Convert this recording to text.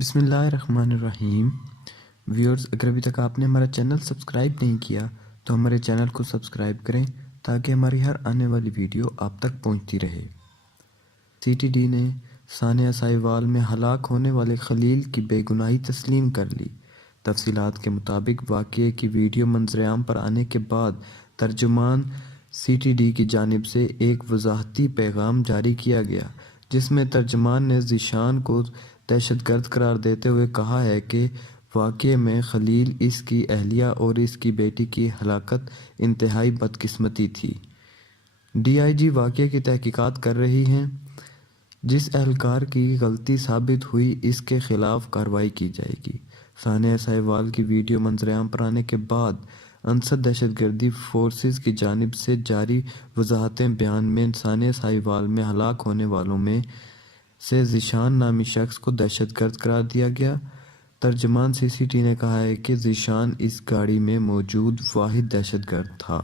بسم اللہ الرحمن الرحیم۔ ویورز، اگر ابھی تک آپ نے ہمارا چینل سبسکرائب نہیں کیا تو ہمارے چینل کو سبسکرائب کریں تاکہ ہماری ہر آنے والی ویڈیو آپ تک پہنچتی رہے۔ سی ٹی ڈی نے سانحہ ساہیوال میں ہلاک ہونے والے خلیل کی بے گناہی تسلیم کر لی۔ تفصیلات کے مطابق واقعے کی ویڈیو منظر عام پر آنے کے بعد ترجمان سی ٹی ڈی کی جانب سے ایک وضاحتی پیغام جاری کیا گیا، جس میں ترجمان نے ذیشان کو دہشت گرد قرار دیتے ہوئے کہا ہے کہ واقعے میں خلیل، اس کی اہلیہ اور اس کی بیٹی کی ہلاکت انتہائی بدقسمتی تھی۔ ڈی آئی جی واقعے کی تحقیقات کر رہی ہیں۔ جس اہلکار کی غلطی ثابت ہوئی اس کے خلاف کارروائی کی جائے گی۔ سانحہ ساہیوال کی ویڈیو منظر عام پر آنے کے بعد انصر دہشت گردی فورسز کی جانب سے جاری وضاحتی بیان میں سانحہ ساہیوال میں ہلاک ہونے والوں میں سے ذیشان نامی شخص کو دہشت گرد قرار دیا گیا۔ ترجمان سی ٹی ڈی نے کہا ہے کہ ذیشان اس گاڑی میں موجود واحد دہشت گرد تھا۔